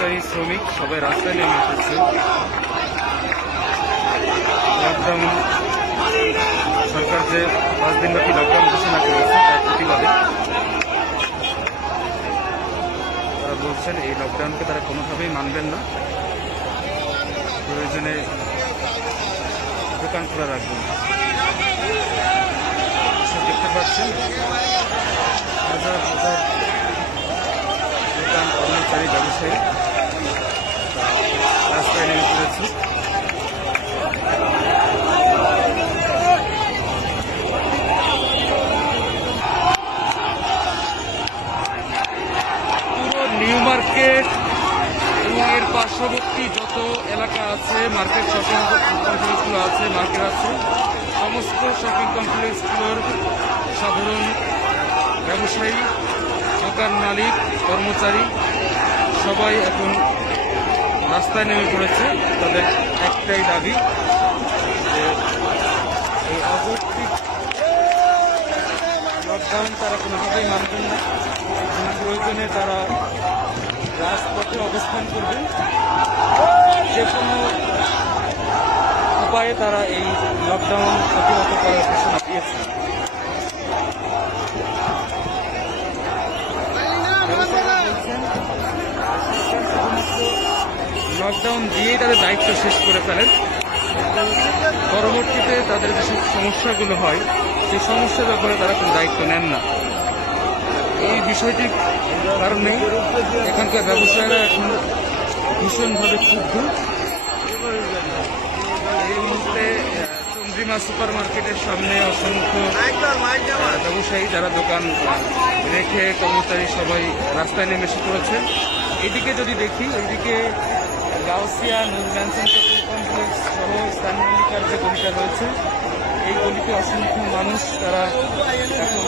কর্মচারী শ্রমিক সবাই রাস্তায় নেমে এসেছে লকডাউন সরকার যে 5 দিনব্যাপী লকডাউন ঘোষণা করেছে তার প্রতিবাদে তারা বলছেন এই লকডাউনকে তারা কোনোভাবেই মানবেন না, প্রয়োজনে দোকান খোলা রাখবেন। দেখতে পাচ্ছেন হাজার হাজার দোকান কর্মচারী ব্যবসায়ী রাস্তায় নেমে পড়েছে। পুরো নিউ মার্কেট এবং এর পার্শ্ববর্তী যত এলাকা আছে, মার্কেট শপিং কমপ্লেক্সগুলো আছে, মার্কেট আছে, সমস্ত শপিং কমপ্লেক্সগুলোর সাধারণ ব্যবসায়ী, দোকান মালিক, কর্মচারী সবাই এখন রাস্তায় নেমে পড়েছে। তাদের একটাই দাবি যে এই অযৌক্তিক লকডাউন তারা কোনোভাবেই মানবেন না, প্রয়োজনে তারা রাজপথে অবস্থান করবেন। যে কোনো উপায়ে তারা এই লকডাউন প্রতিহত করার ঘোষণা দিয়েছে। লকডাউন দিয়েই তাদের দায়িত্ব শেষ করে ফেলেন, পরবর্তীতে তাদের যেসব সমস্যাগুলো হয় সেই সমস্যার ব্যাপারে তারা কোনো দায়িত্ব নেন না। এই বিষয়টির কারণেই এখানকার ব্যবসায়ীরা এখন ভীষণভাবে ক্ষুব্ধ। এই মুহূর্তে চন্দ্রিমা সুপার মার্কেটের সামনে অসংখ্য ব্যবসায়ী যারা দোকান রেখে কর্মচারী সবাই রাস্তায় নেমে এসে পড়েছে। এদিকে যদি দেখি, এইদিকে গাউসিয়া নূর ম্যানসন কমপ্লেক্স সহ স্থানীয় যে গলিটা রয়েছে, এই গলিতে অসংখ্য মানুষ তারা এখন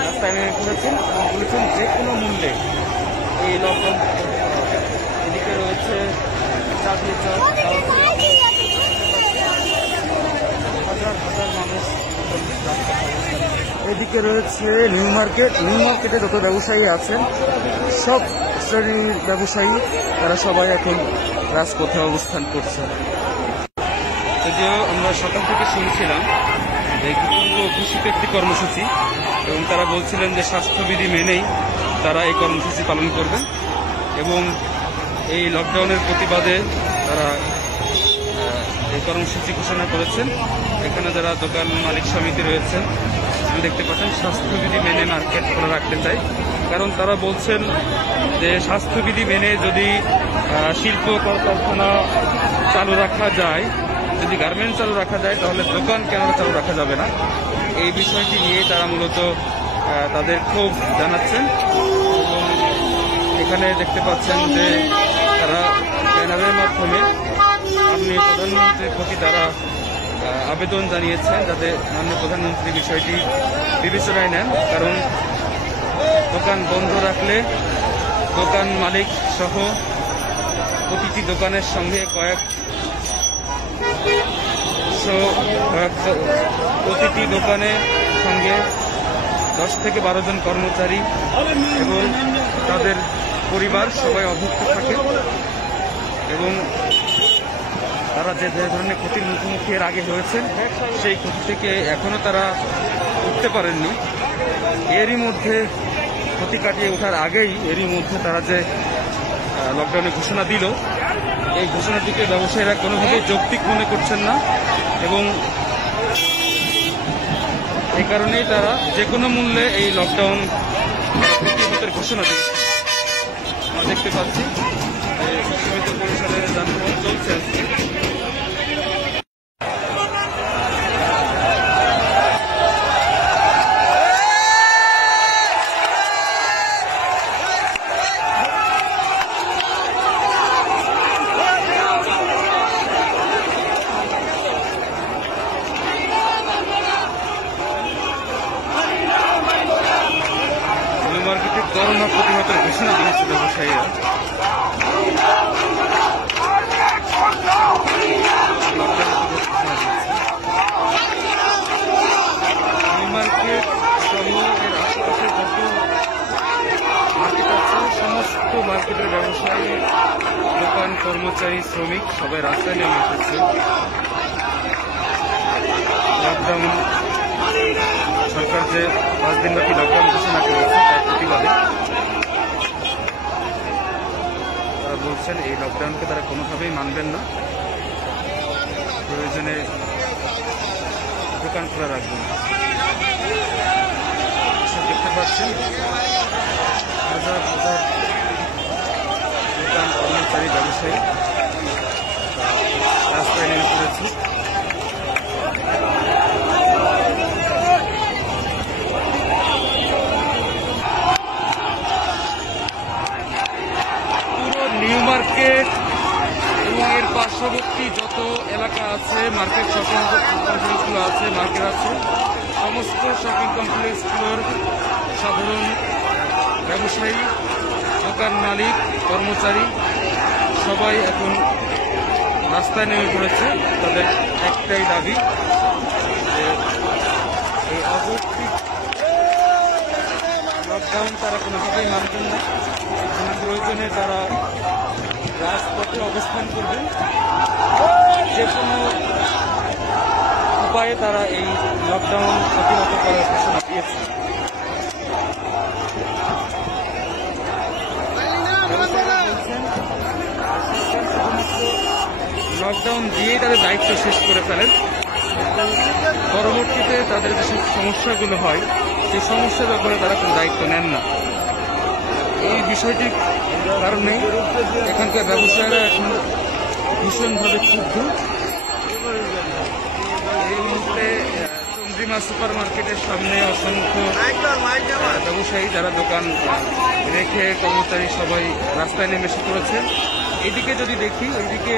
রাস্তায় নেমে পড়েছেন এবং বলেছেন যে কোনো মূল্যে এই লকডাউন। এদিকে রয়েছে চাঁদনি চক, হাজার হাজার মানুষ। এদিকে রয়েছে নিউ মার্কেট। নিউ মার্কেটে যত ব্যবসায়ী আছেন সব শ্রেণীর ব্যবসায়ী তারা সবাই এখন রাজপথে অবস্থান করছে। যদিও আমরা সকাল থেকে শুনছিলাম এই পূর্ব ঘোষিত একটি কর্মসূচি এবং তারা বলছিলেন যে স্বাস্থ্যবিধি মেনেই তারা এই কর্মসূচি পালন করবেন এবং এই লকডাউনের প্রতিবাদে তারা এই কর্মসূচি ঘোষণা করেছেন। এখানে যারা দোকান মালিক সমিতি রয়েছেন দেখতে পাচ্ছেন স্বাস্থ্যবিধি মেনে মার্কেট খোলা রাখতে চাই, কারণ তারা বলছেন যে স্বাস্থ্যবিধি মেনে যদি শিল্প কলকারখানা চালু রাখা যায়, যদি গার্মেন্টস চালু রাখা যায়, তাহলে দোকান কেন চালু রাখা যাবে না। এই বিষয়টি নিয়ে তারা মূলত তাদের ক্ষোভ জানাচ্ছেন এবং এখানে দেখতে পাচ্ছেন যে তারা ব্যানারের মাধ্যমে মাননীয় প্রধানমন্ত্রীর প্রতি তারা আবেদন জানিয়েছেন যাতে মাননীয় প্রধানমন্ত্রী বিষয়টি বিবেচনায় নেন, কারণ দোকান বন্ধ রাখলে দোকান মালিক সহ প্রতিটি দোকানের সঙ্গে প্রতিটি দোকানের সঙ্গে 10 থেকে 12 জন কর্মচারী এবং তাদের পরিবার সবাই অভুক্ত থাকে এবং তারা যে ধরনের ক্ষতির মুখোমুখি এর আগে হয়েছেন সেই ক্ষতি থেকে এখনো তারা উঠতে পারেননি। এরই মধ্যে ক্ষতি কাটিয়ে ওঠার আগেই এরই মধ্যে তারা যে লকডাউনের ঘোষণা দিল, এই ঘোষণাটিকে ব্যবসায়ীরা কোনোভাবেই যৌক্তিক মনে করছেন না এবং এই কারণেই তারা যে কোনো মূল্যে এই লকডাউন প্রতিহতের ঘোষণা দিচ্ছে। আমরা দেখতে পাচ্ছি সীমিত পরিসরে যানবাহন চলছে। করোনা প্রতিহতের ঘোষণা দিয়েছে ব্যবসায়ীরা। শ্রমিক সবাই রাস্তায় নেমে এসেছে লকডাউন। সরকার যে 5 দিনব্যাপী লকডাউন ঘোষণা করেছে তার প্রতিবাদে তারা বলছেন এই লকডাউনকে তারা কোনোভাবেই মানবেন না, প্রয়োজনে দোকান খোলা রাখবেন। দেখতে পাচ্ছেন হাজার হাজার দোকান কর্মচারী ব্যবসায়ী রাস্তায় নেমে পড়েছে। পুরো নিউ মার্কেট এবং এর পার্শ্ববর্তী যত এলাকা আছে, মার্কেট শপিং কমপ্লেক্সগুলো আছে, মার্কেট আছে, সমস্ত শপিং কমপ্লেক্সগুলোর সাধারণ ব্যবসায়ী, দোকান মালিক, কর্মচারী সবাই এখন রাস্তায় নেমে পড়েছে। তাদের একটাই দাবি যে এই অযৌক্তিক লকডাউন তারা কোনোভাবেই মানবেন না। প্রয়োজনে তারা রাজপথে অবস্থান করবেন, যে কোনো উপায়ে তারা এই লকডাউন প্রতিহত করার ঘোষণা দিয়েছে। লকডাউন দিয়েই তাদের দায়িত্ব শেষ করে ফেলেন, পরবর্তীতে তাদের যে সমস্যাগুলো হয় সেই সমস্যার ব্যাপারে তারা কোনো দায়িত্ব নেন না। এই বিষয়টির কারণেই এখানকার ব্যবসায়ীরা এখন ভীষণভাবে ক্ষুব্ধ। এই মুহূর্তে চন্দ্রিমা সুপার মার্কেটের সামনে অসংখ্য ব্যবসায়ী যারা দোকান রেখে কর্মচারী সবাই রাস্তায় নেমে এসে পড়েছে। এদিকে যদি দেখি, ওইদিকে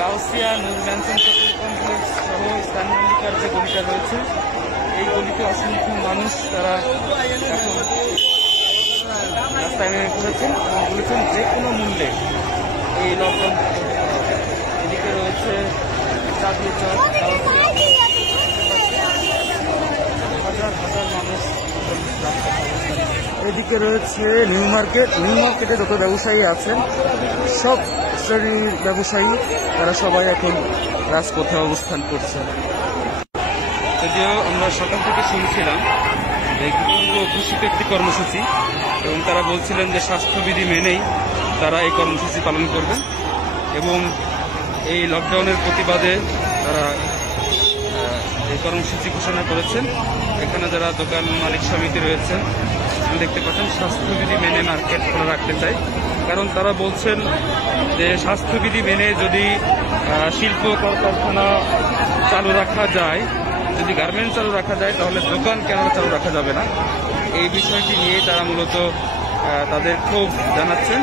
গাউসিয়া নূর ম্যানসন শপিং কমপ্লেক্স সহ স্থানীয় এলাকার যে গলিটা রয়েছে, এই গলিতে অসংখ্য মানুষ তারা এখন রাস্তায় নেমে পড়েছেন এবং বলেছেন যে কোনো মূল্যে এই লকডাউন। এদিকে রয়েছে চাঁদনি চক, হাজার হাজার মানুষ। এদিকে রয়েছে নিউ মার্কেট। নিউ মার্কেটে যত ব্যবসায়ী আছেন, সব শ্রেণীর ব্যবসায়ী তারা সবাই এখন রাজপথে অবস্থান করছে। যদিও আমরা সকাল থেকে শুনছিলাম যে পূর্ব ঘোষিত একটি কর্মসূচি, এবং তারা বলছিলেন যে স্বাস্থ্যবিধি মেনেই তারা এই কর্মসূচি পালন করবেন এবং এই লকডাউনের প্রতিবাদে তারা এই কর্মসূচি ঘোষণা করেছেন। এখানে যারা দোকান মালিক সমিতি রয়েছেন দেখতে পাচ্ছেন স্বাস্থ্যবিধি মেনে মার্কেট খোলা রাখতে চাই, কারণ তারা বলছেন যে স্বাস্থ্যবিধি মেনে যদি শিল্প কলকারখানা চালু রাখা যায়, যদি গার্মেন্টস চালু রাখা যায়, তাহলে দোকান কেন চালু রাখা যাবে না। এই বিষয়টি নিয়ে তারা মূলত তাদের ক্ষোভ জানাচ্ছেন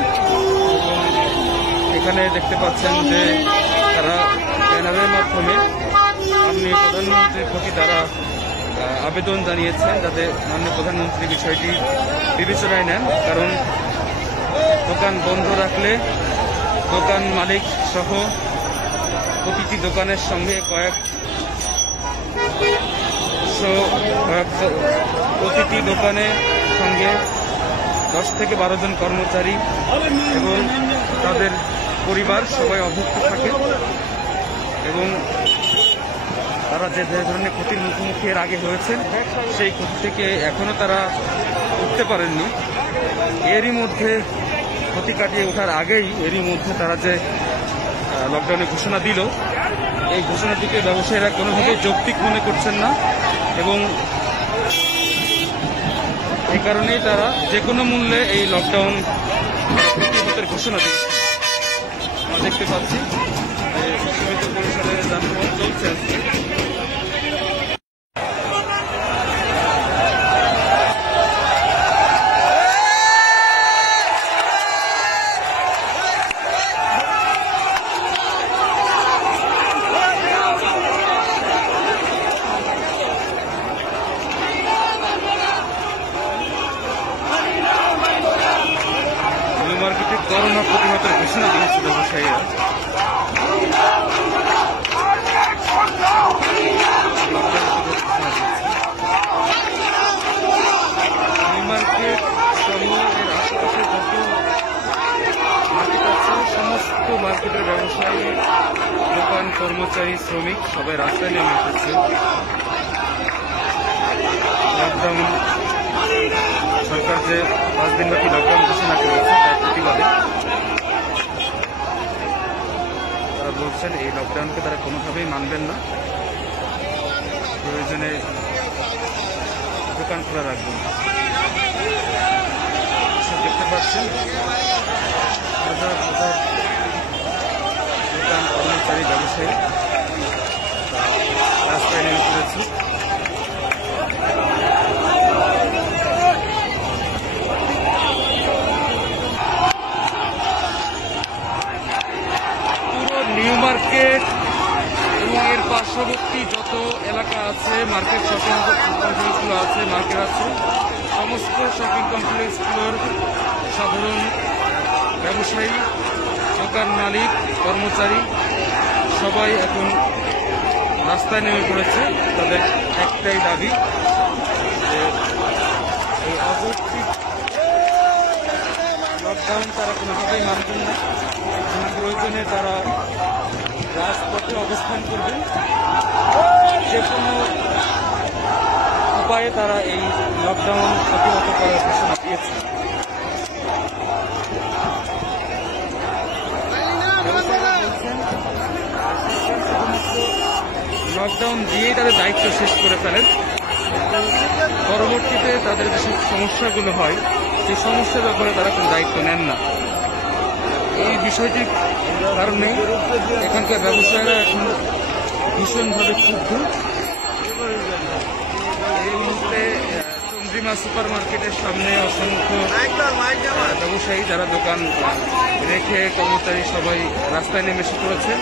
এবং এখানে দেখতে পাচ্ছেন যে তারা ব্যানারের মাধ্যমে মাননীয় প্রধানমন্ত্রীর প্রতি তারা আবেদন জানিয়েছেন যাতে মাননীয় প্রধানমন্ত্রী বিষয়টি বিবেচনায় নেন, কারণ দোকান বন্ধ রাখলে দোকান মালিক সহ প্রতিটি দোকানের সঙ্গে প্রতিটি দোকানের সঙ্গে 10 থেকে 12 জন কর্মচারী এবং তাদের পরিবার সবাই অভুক্ত থাকে এবং তারা যে ধরনের ক্ষতির মুখোমুখি এর আগে হয়েছেন সেই ক্ষতি থেকে এখনো তারা উঠতে পারেননি। এরই মধ্যে ক্ষতি কাটিয়ে ওঠার আগেই এরই মধ্যে তারা যে লকডাউনের ঘোষণা দিল, এই ঘোষণাটিকে ব্যবসায়ীরা কোনোভাবেই যৌক্তিক মনে করছেন না এবং এই কারণেই তারা যে কোনো মূল্যে এই লকডাউন ঘোষণা দিচ্ছে। আমরা দেখতে পাচ্ছি যে সীমিত পরিসরে যানবাহন চলছে। মার্কেটে করোনা প্রতিহতের ঘোষণা দিয়েছে ব্যবসায়ীরা। ব্যবসায়ী, দোকান কর্মচারী, শ্রমিক সবাই রাস্তায় নেমে এসেছে লকডাউন, সরকার যে 5 দিনব্যাপী লকডাউন ঘোষণা করেছে তার প্রতিবাদে। তারা বলছেন এই লকডাউনকে তারা কোনোভাবেই মানবেন না, প্রয়োজনে দোকান খোলা রাখবেন। দেখতে পাচ্ছেন হাজার হাজার দোকান কর্মচারী, ব্যবসায়ী রাস্তায় নেমে পড়েছে। পুরো নিউ মার্কেট এবং এর পার্শ্ববর্তী যত এলাকা আছে, মার্কেট শপিং কমপ্লেক্সগুলো আছে, মার্কেট আছে, সমস্ত শপিং কমপ্লেক্সগুলোর সাধারণ ব্যবসায়ী, দোকান মালিক, কর্মচারী সবাই এখন রাস্তায় নেমে পড়েছে। তাদের একটাই দাবি যে এই অযৌক্তিক লকডাউন তারা কোনোভাবেই মানবেন না, প্রয়োজনে তারা রাজপথে অবস্থান করবেন। যে কোনো উপায়ে তারা এই লকডাউন প্রতিহত করার ঘোষণা দিয়েছে। লকডাউন দিয়েই তাদের দায়িত্ব শেষ করে ফেলেন, পরবর্তীতে তাদের যেসব সমস্যাগুলো হয় সেই সমস্যার ব্যাপারে তারা কোনো দায়িত্ব নেন না। এই বিষয়টির কারণে এখানকার ব্যবসায়ীরা এখন ভীষণভাবে ক্ষুব্ধ। এই মুহূর্তে চন্দ্রিমা সুপার মার্কেটের সামনে অসংখ্য ব্যবসায়ী যারা দোকান রেখে, কর্মচারী সবাই রাস্তায় নেমে এসে পড়েছেন।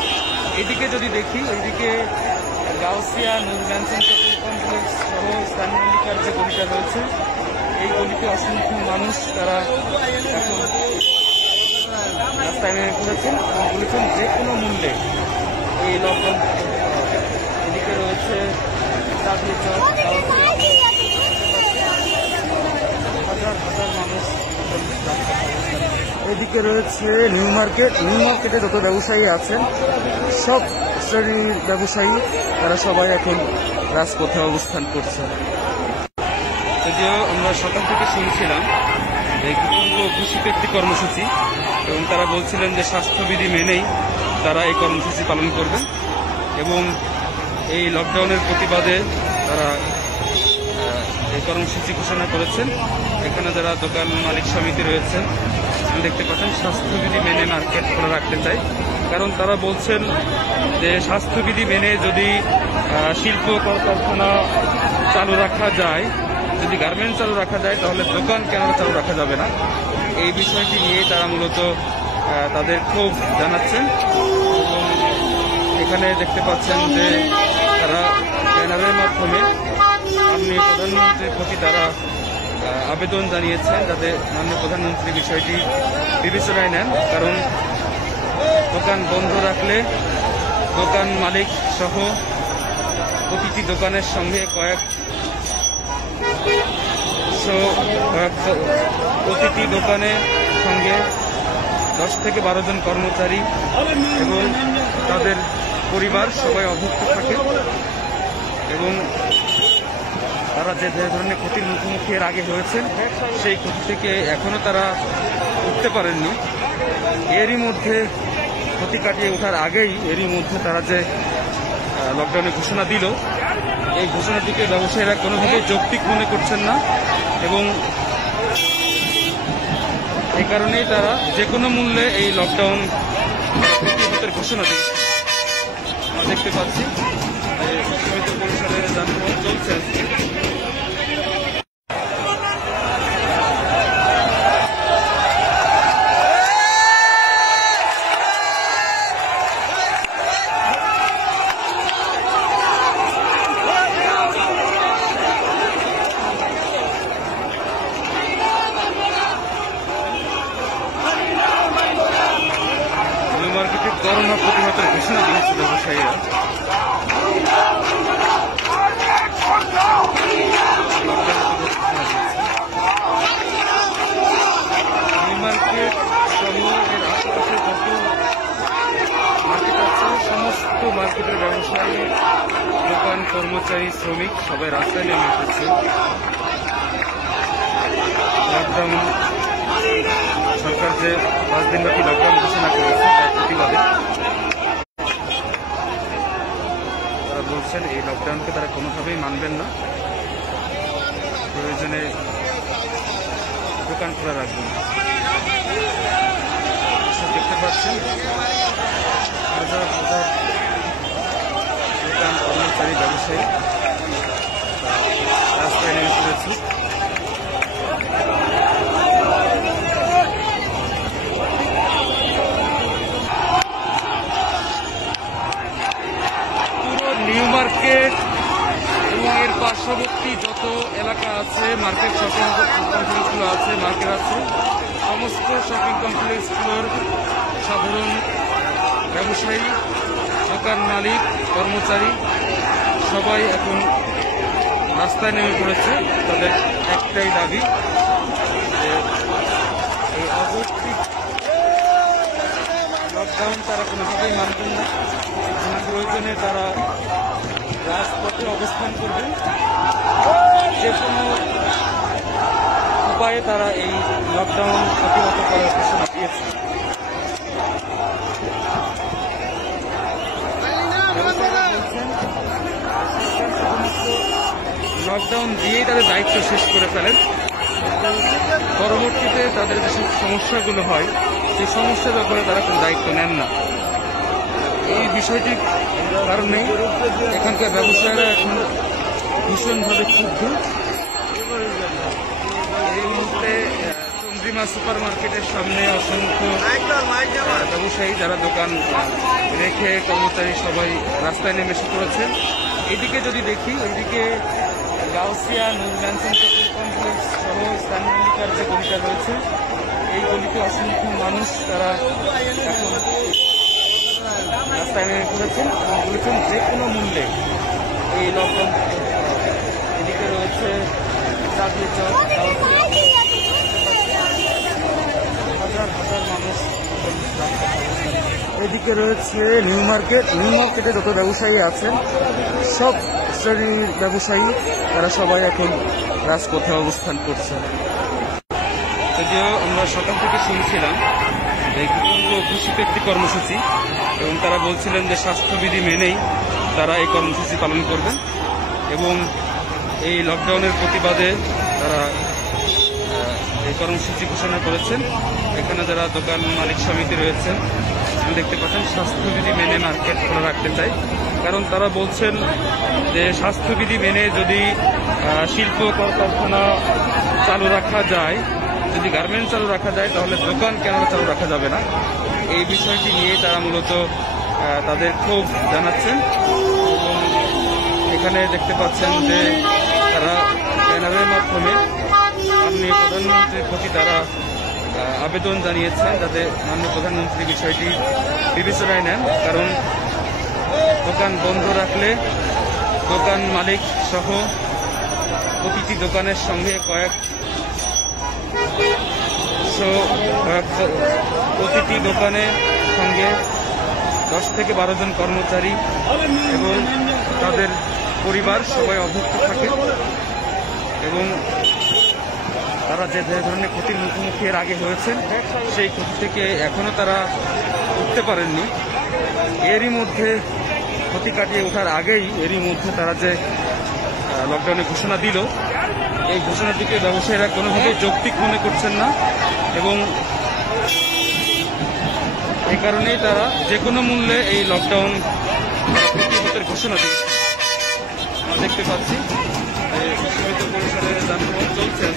এদিকে যদি দেখি, এদিকে গাউসিয়া নুরম্যানসন কমপ্লেক্স সহ স্থানীয় যে গলিটা রয়েছে, এই গলিতে অসংখ্য মানুষ তারা এখন রাস্তায় নেমে পড়েছেন এবং বলেছেন যে কোনো মূল্যে এই লকডাউন। এদিকে রয়েছে চাঁদনি চক, হাজার হাজার মানুষ। এদিকে রয়েছে নিউ মার্কেট। নিউ মার্কেটে যত ব্যবসায়ী আছেন, সব শ্রেণীর ব্যবসায়ী তারা সবাই এখন রাজপথে অবস্থান করছে। যদিও আমরা সকাল থেকে শুনছিলাম এই পূর্ব ঘোষিত একটি কর্মসূচি, এবং তারা বলছিলেন যে স্বাস্থ্যবিধি মেনেই তারা এই কর্মসূচি পালন করবেন এবং এই লকডাউনের প্রতিবাদে তারা এই কর্মসূচি ঘোষণা করেছেন। এখানে যারা দোকান মালিক সমিতি রয়েছেন দেখতে পাচ্ছেন স্বাস্থ্যবিধি মেনে মার্কেট খোলা রাখতে চাই, কারণ তারা বলছেন যে স্বাস্থ্যবিধি মেনে যদি শিল্প কলকারখানা চালু রাখা যায়, যদি গার্মেন্টস চালু রাখা যায়, তাহলে দোকান কেন চালু রাখা যাবে না। এই বিষয়টি নিয়ে তারা মূলত তাদের ক্ষোভ জানাচ্ছেন। এবং এখানে দেখতে পাচ্ছেন যে তারা ব্যানারের মাধ্যমে মাননীয় প্রধানমন্ত্রীর প্রতি তারা আবেদন জানিয়েছেন যাতে মাননীয় প্রধানমন্ত্রী বিষয়টি বিবেচনায় নেন, কারণ দোকান বন্ধ রাখলে দোকান মালিক সহ প্রতিটি দোকানের সঙ্গে প্রতিটি দোকানের সঙ্গে 10 থেকে 12 জন কর্মচারী এবং তাদের পরিবার সবাই অভুক্ত থাকে এবং তারা যে ধরনের ক্ষতির মুখোমুখি এর আগে হয়েছেন সেই ক্ষতি থেকে এখনো তারা উঠতে পারেননি। এরই মধ্যে ক্ষতি কাটিয়ে ওঠার আগেই এরই মধ্যে তারা যে লকডাউনের ঘোষণা দিল, এই ঘোষণাটিকে ব্যবসায়ীরা কোনোভাবেই যৌক্তিক মনে করছেন না এবং এই কারণেই তারা যে কোনো মূল্যে এই লকডাউন ঘোষণা দিচ্ছে। আমরা দেখতে পাচ্ছি সীমিত পরিসরে যানবাহন চলছে। মার্কেটে করোনা প্রতিহতের ঘোষণা দিয়েছে ব্যবসায়ীরা। সমস্ত মার্কেটের ব্যবসায়ী, দোকান কর্মচারী, শ্রমিক সবাই রাস্তায় নেমে এসেছে লকডাউন, সরকার যে 5 দিনব্যাপী লকডাউন ঘোষণা করেছে তার প্রতিবাদে। তারা বলছেন এই লকডাউনকে তারা কোনোভাবেই মানবেন না, প্রয়োজনে দোকান খোলা রাখবেন। দেখতে পাচ্ছেন হাজার হাজার দোকান কর্মচারী, ব্যবসায়ী রাস্তায় নেমে পড়েছে। পুরো নিউ মার্কেট এবং এর পার্শ্ববর্তী যত এলাকা আছে, মার্কেট শপিং কমপ্লেক্সগুলো আছে, মার্কেট আছে, সমস্ত শপিং কমপ্লেক্সগুলোর সাধারণ ব্যবসায়ী, দোকান মালিক, কর্মচারী সবাই এখন রাস্তায় নেমে পড়েছে। তাদের একটাই দাবি যে এই অযৌক্তিক লকডাউন তারা কোনোভাবেই মানবেন না, প্রয়োজনে তারা রাজপথে অবস্থান করবেন। যে কোনো উপায়ে তারা এই লকডাউন প্রতিহত করার ঘোষণা দিয়েছে। লকডাউন দিয়েই তাদের দায়িত্ব শেষ করে ফেলেন, পরবর্তীতে তাদের যেসব সমস্যাগুলো হয় সেই সমস্যার ব্যাপারে তারা কোনো দায়িত্ব নেন না। এই বিষয়টির কারণেই এখানকার ব্যবসায়ীরা এখন ভীষণভাবে ক্ষুব্ধ। এই মুহূর্তে চন্দ্রিমা সুপার মার্কেটের সামনে অসংখ্য ব্যবসায়ী যারা দোকান রেখে, কর্মচারী সবাই রাস্তায় নেমে এসে পড়েছেন। এদিকে যদি দেখি, এদিকে Gausia Nur Manson shopping complex সহ স্থানীয় এলাকার যে গলিটা রয়েছে, এই গলিতে অসংখ্য মানুষ তারা এখন রাস্তায় নেমে পড়েছেন এবং বলেছেন যে কোনো মূল্যে এই লকডাউন। এদিকে রয়েছে চাঁদনি চক, হাজার হাজার মানুষ। এদিকে রয়েছে নিউ মার্কেট। নিউ মার্কেটে যত ব্যবসায়ী আছেন, সব শ্রেণীর ব্যবসায়ী তারা সবাই এখন রাজপথে অবস্থান করছে। যদিও আমরা সকাল থেকে শুনছিলাম যে পূর্ব ঘোষিত একটি কর্মসূচি, এবং তারা বলছিলেন যে স্বাস্থ্যবিধি মেনেই তারা এই কর্মসূচি পালন করবেন এবং এই লকডাউনের প্রতিবাদে তারা এই কর্মসূচি ঘোষণা করেছেন। এখানে যারা দোকান মালিক সমিতি রয়েছেন দেখতে পাচ্ছেন স্বাস্থ্যবিধি মেনে মার্কেট খোলা রাখতে চাই, কারণ তারা বলছেন যে স্বাস্থ্যবিধি মেনে যদি শিল্প কলকারখানা চালু রাখা যায়, যদি গার্মেন্টস চালু রাখা যায়, তাহলে দোকান কেন চালু রাখা যাবে না। এই বিষয়টি নিয়ে তারা মূলত তাদের ক্ষোভ জানাচ্ছেন। এবং এখানে দেখতে পাচ্ছেন যে তারা ব্যানারের মাধ্যমে মাননীয় প্রধানমন্ত্রীর প্রতি তারা আবেদন জানিয়েছেন যাতে মাননীয় প্রধানমন্ত্রী বিষয়টি বিবেচনায় নেন, কারণ দোকান বন্ধ রাখলে দোকান মালিক সহ প্রতিটি দোকানের সঙ্গে প্রতিটি দোকানের সঙ্গে 10 থেকে 12 জন কর্মচারী এবং তাদের পরিবার সবাই অভুক্ত থাকে এবং তারা যে ধরনের ক্ষতির মুখোমুখি এর আগে হয়েছেন সেই ক্ষতি থেকে এখনো তারা উঠতে পারেননি। এরই মধ্যে ক্ষতি কাটিয়ে ওঠার আগেই এরই মধ্যে তারা যে লকডাউনের ঘোষণা দিল, এই ঘোষণাটিকে ব্যবসায়ীরা কোনোভাবেই যৌক্তিক মনে করছেন না এবং এই কারণেই তারা যে কোনো মূল্যে এই লকডাউন প্রতিহতের ঘোষণা দিয়েছে। আমরা দেখতে পাচ্ছি যে সীমিত পরিসরে যানবাহন চলছে।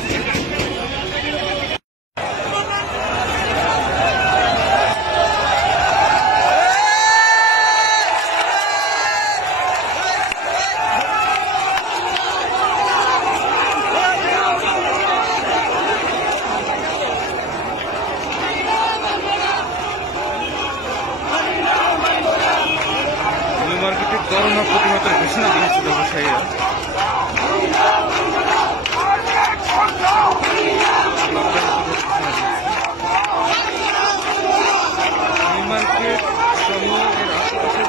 মার্কেটে করোনা প্রতিহতের ঘোষণা দিয়েছে ব্যবসায়ীরা। নিউ মার্কেট সহ এর আশেপাশে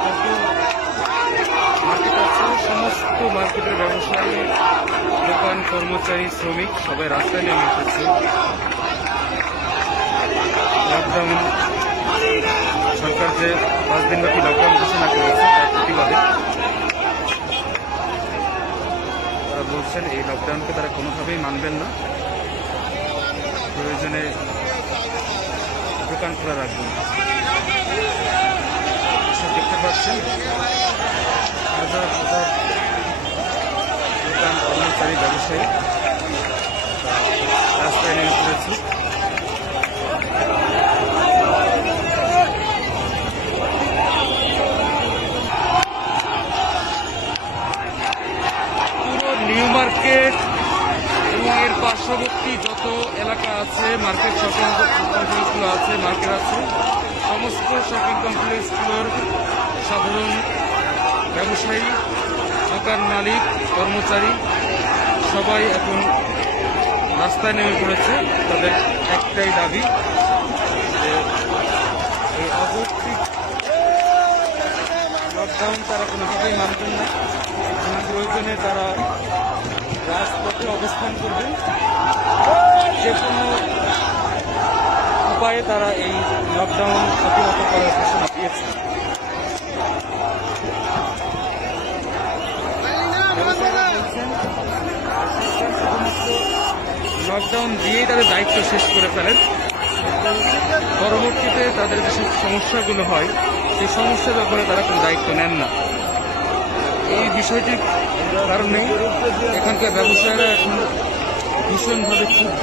কর্মচারী শ্রমিক সবাই রাস্তায় নেমে এসেছে। লকডাউন সরকার যে 5 দিনব্যাপী লকডাউন ঘোষণা করেছে তার প্রতিবাদে তারা বলছেন এই লকডাউনকে তারা কোনোভাবেই মানবেন না, প্রয়োজনে দোকান খোলা রাখবেন। দেখতে পাচ্ছেন হাজার হাজার দোকান কর্মচারী ব্যবসায়ী রাস্তায় নেমে পড়েছে। পুরো নিউ মার্কেট এবং এর পার্শ্ববর্তী যত এলাকা আছে, মার্কেট শপিং কমপ্লেক্সগুলো আছে, মার্কেট আছে, সমস্ত শপিং কমপ্লেক্সগুলোর সাধারণ ব্যবসায়ী, দোকান মালিক, কর্মচারী সবাই এখন রাস্তায় নেমে পড়েছে। তাদের একটাই দাবি যে এই অযৌক্তিক লকডাউন তারা কোনোভাবেই মানবেন না, প্রয়োজনে তারা রাজপথে অবস্থান করবেন। যে কোনো উপায়ে তারা এই লকডাউন প্রতিহত করার ঘোষণা দিয়েছে। লকডাউন দিয়েই তাদের দায়িত্ব শেষ করে ফেলেন, পরবর্তীতে তাদের যেসব সমস্যাগুলো হয় সেই সমস্যার ব্যাপারে তারা কোনো দায়িত্ব নেন না। এই বিষয়টির কারণে এখানকার ব্যবসায়ীরা এখন ভীষণভাবে ক্ষুব্ধ।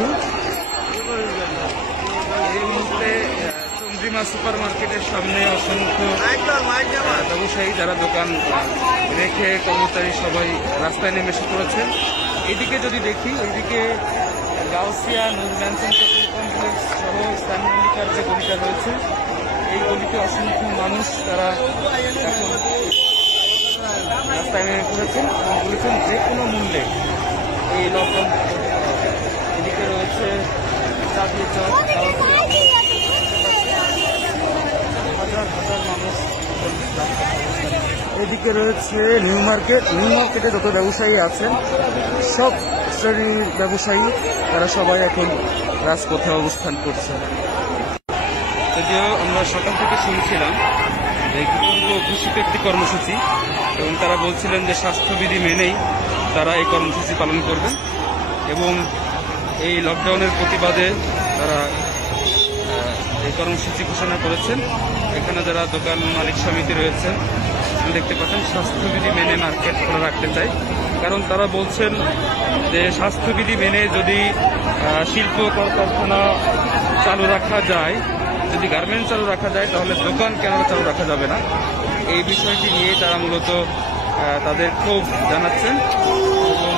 এই মুহূর্তে চন্দ্রিমা সুপার মার্কেটের সামনে অসংখ্য ব্যবসায়ী যারা দোকান রেখে কর্মচারী সবাই রাস্তায় নেমে এসে পড়েছেন। এদিকে যদি দেখি, ওইদিকে গাউসিয়া নুর ম্যানসন কমপ্লেক্স সহ স্থানীয় যে গলিটা রয়েছে, এই গলিতে অসংখ্য মানুষ তারা এখন রাস্তায় নেমে পড়েছেন এবং বলেছেন যে কোনো মূল্যে এই লকডাউন। এদিকে রয়েছে চাঁদনি চক, হাজার হাজার মানুষ। এদিকে রয়েছে নিউ মার্কেট। নিউ মার্কেটে যত ব্যবসায়ী আছেন সব শ্রেণীর ব্যবসায়ী তারা সবাই এখন রাজপথে অবস্থান করছে। যদিও আমরা সকাল থেকে শুনছিলাম যে পূর্ব ঘোষিত একটি কর্মসূচি এবং তারা বলছিলেন যে স্বাস্থ্যবিধি মেনেই তারা এই কর্মসূচি পালন করবেন এবং এই লকডাউনের প্রতিবাদে তারা এই কর্মসূচি ঘোষণা করেছেন। এখানে যারা দোকান মালিক সমিতি রয়েছেন দেখতে পাচ্ছেন স্বাস্থ্যবিধি মেনে মার্কেট খোলা রাখতে চাই, কারণ তারা বলছেন যে স্বাস্থ্যবিধি মেনে যদি শিল্প কলকারখানা চালু রাখা যায়, যদি গার্মেন্টস চালু রাখা যায়, তাহলে দোকান কেন চালু রাখা যাবে না। এই বিষয়টি নিয়ে তারা মূলত তাদের ক্ষোভ জানাচ্ছেন এবং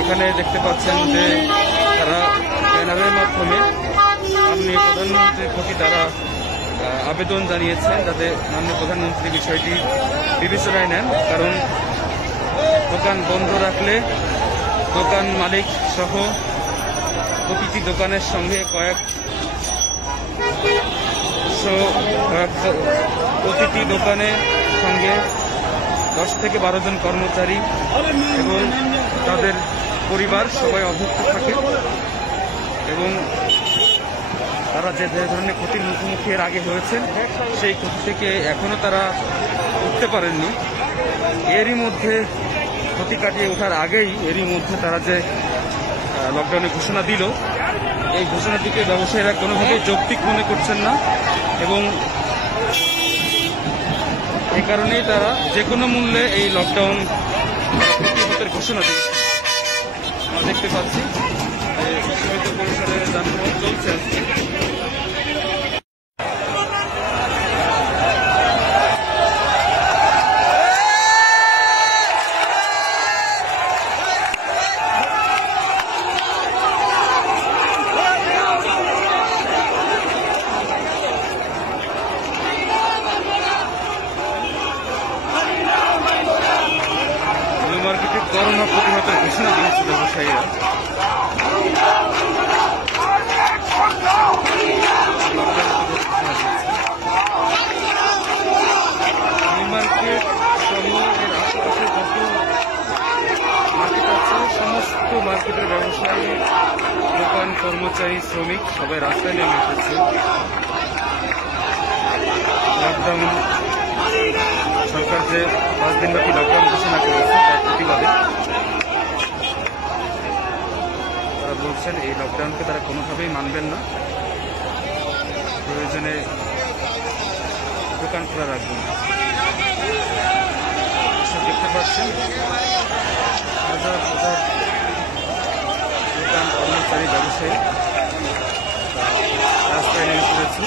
এখানে দেখতে পাচ্ছেন যে তারা ব্যানারের মাধ্যমে মাননীয় প্রধানমন্ত্রীর প্রতি তারা আবেদন জানিয়েছেন যাতে মাননীয় প্রধানমন্ত্রী বিষয়টি বিবেচনায় নেন, কারণ দোকান বন্ধ রাখলে দোকান মালিক সহ প্রতিটি দোকানের সঙ্গে প্রতিটি দোকানের সঙ্গে 10 থেকে 12 জন কর্মচারী এবং তাদের পরিবার সবাই অভুক্ত থাকে এবং তারা যে ধরনের ক্ষতির মুখোমুখি এর আগে হয়েছেন সেই ক্ষতি থেকে এখনো তারা উঠতে পারেননি। এরই মধ্যে ক্ষতি কাটিয়ে ওঠার আগেই এরই মধ্যে তারা যে লকডাউনের ঘোষণা দিল, এই ঘোষণাটিকে ব্যবসায়ীরা কোনোভাবেই যৌক্তিক মনে করছেন না এবং এই কারণেই তারা যে কোনো মূল্যে এই লকডাউন প্রতিহতের ঘোষণা দিয়েছে। আমরা দেখতে পাচ্ছি সীমিত পরিসরে যানবাহন চলছে। মার্কেটে করোনা প্রতিহতের ঘোষণা দিয়েছে ব্যবসায়ীরা। মার্কেট সহ এর আশেপাশে যত মার্কেট আছে সমস্ত কর্মচারী শ্রমিক সবাই রাস্তায় নেমে এসেছে লকডাউন সরকার যে 5 দিনব্যাপী লকডাউন ঘোষণা করেছে তার প্রতিবাদে তারা বলছেন এই লকডাউনকে তারা কোনোভাবেই মানবেন না, প্রয়োজনে দোকান খোলা রাখবেন। দেখতে পাচ্ছেন হাজার হাজার দোকান কর্মচারী ব্যবসায়ী রাস্তায় নেমে পড়েছে।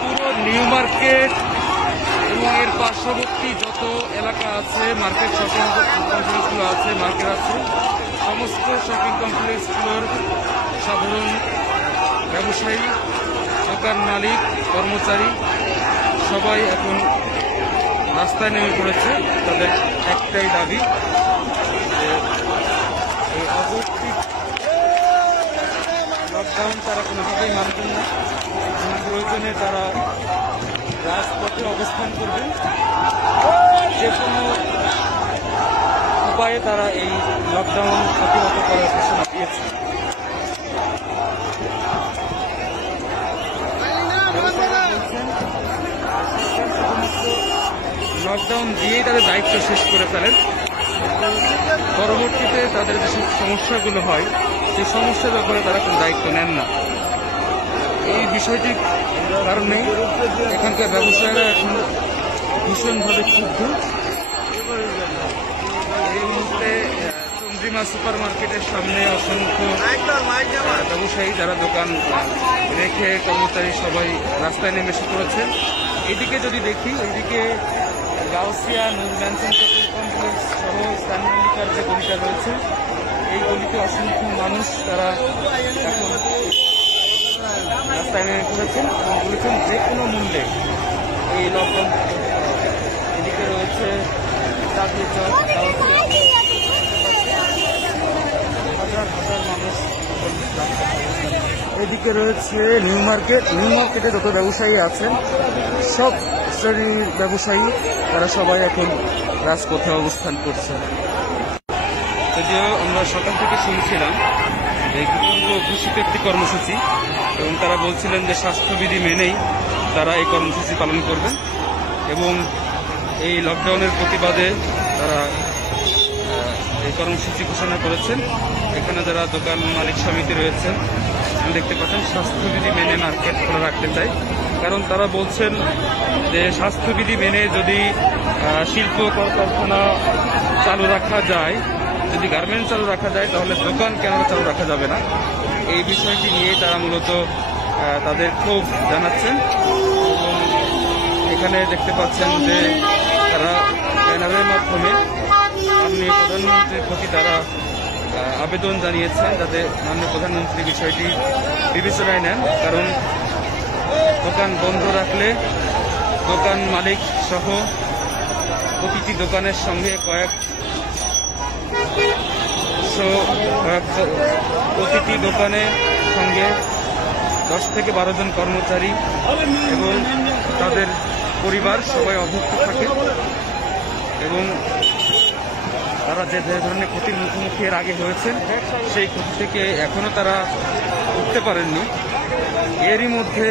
পুরো নিউ মার্কেট এবং এর পার্শ্ববর্তী যত এলাকা আছে, মার্কেট শপিং কমপ্লেক্সগুলো আছে, মার্কেট আছে, সমস্ত শপিং কমপ্লেক্সগুলোর সাধারণ ব্যবসায়ী, দোকান মালিক, কর্মচারী সবাই এখন রাস্তায় নেমে পড়েছে। তাদের একটাই দাবি যে এই অযৌক্তিক লকডাউন তারা কোনোভাবেই মানবেন না, প্রয়োজনে তারা রাজপথে অবস্থান করবেন। যে কোনো উপায়ে তারা এই লকডাউন প্রতিহত করার ঘোষণা দিয়েছে। লকডাউন দিয়েই তাদের দায়িত্ব শেষ করে ফেলেন, পরবর্তীতে তাদের যেসব সমস্যাগুলো হয় সেই সমস্যার ব্যাপারে তারা কোনো দায়িত্ব নেন না। এই বিষয়টির কারণেই এখানকার ব্যবসায়ীরা এখন ভীষণভাবে ক্ষুব্ধ। এই মুহূর্তে চন্দ্রিমা সুপার মার্কেটের সামনে অসংখ্য ব্যবসায়ী যারা দোকান রেখে কর্মচারী সবাই রাস্তায় নেমে এসে পড়েছেন। এদিকে যদি দেখি, এইদিকে গাউসিয়া নূর ম্যানসন শপিং কমপ্লেক্স সহ স্থানীয়কার যে গলিটা রয়েছে, এই গলিতে অসংখ্য মানুষ তারা এখন রাস্তায় নেমে পড়েছেন এবং বলেছেন যে কোনো মূল্যে এই লকডাউন। এদিকে রয়েছে চাকরি চক, হাজার হাজার মানুষ। এদিকে রয়েছে নিউ মার্কেট। নিউ মার্কেটে যত ব্যবসায়ী আছেন সব শ্রেণীর ব্যবসায়ী তারা সবাই এখন রাজপথে অবস্থান করছে। যদিও আমরা সকাল থেকে শুনছিলাম এই পূর্ব ঘোষিত একটি কর্মসূচি এবং তারা বলছিলেন যে স্বাস্থ্যবিধি মেনেই তারা এই কর্মসূচি পালন করবেন এবং এই লকডাউনের প্রতিবাদে তারা এই কর্মসূচি ঘোষণা করেছেন। এখানে যারা দোকান মালিক সমিতি রয়েছেন দেখতে পাচ্ছেন স্বাস্থ্যবিধি মেনে মার্কেট খোলা রাখতে চাই, কারণ তারা বলছেন যে স্বাস্থ্যবিধি মেনে যদি শিল্প কলকারখানা চালু রাখা যায়, যদি গার্মেন্টস চালু রাখা যায়, তাহলে দোকান কেন চালু রাখা যাবে না। এই বিষয়টি নিয়ে তারা মূলত তাদের ক্ষোভ জানাচ্ছেন এবং এখানে দেখতে পাচ্ছেন যে তারা ব্যানারের মাধ্যমে মাননীয় প্রধানমন্ত্রীর প্রতি তারা আবেদন জানিয়েছেন যাতে মাননীয় প্রধানমন্ত্রী বিষয়টি বিবেচনায় নেন, কারণ দোকান বন্ধ রাখলে দোকান মালিক সহ প্রতিটি দোকানের সঙ্গে প্রতিটি দোকানের সঙ্গে 10 থেকে 12 জন কর্মচারী এবং তাদের পরিবার সবাই অভুক্ত থাকে এবং তারা যে ধরনের ক্ষতির মুখোমুখি এর আগে হয়েছেন সেই ক্ষতি থেকে এখনো তারা উঠতে পারেননি। এরই মধ্যে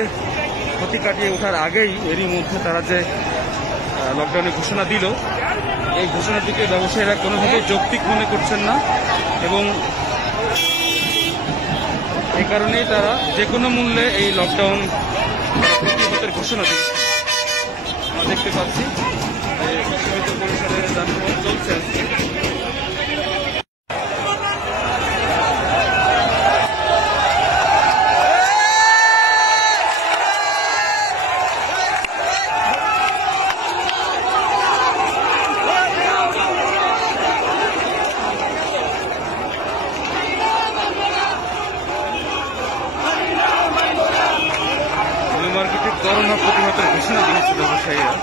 ক্ষতি কাটিয়ে ওঠার আগেই এরই মধ্যে তারা যে লকডাউনের ঘোষণা দিল, এই ঘোষণাটিকে ব্যবসায়ীরা কোনোভাবেই যৌক্তিক মনে করছেন না এবং এই কারণেই তারা যে কোনো মূল্যে এই লকডাউন প্রতিহতের ঘোষণা দিচ্ছে। আমরা দেখতে পাচ্ছি সীমিত পরিসরে যানবাহন চলছে। মার্কেটে করোনা প্রতিহতের ঘোষণা দিয়েছে ব্যবসায়ীরা।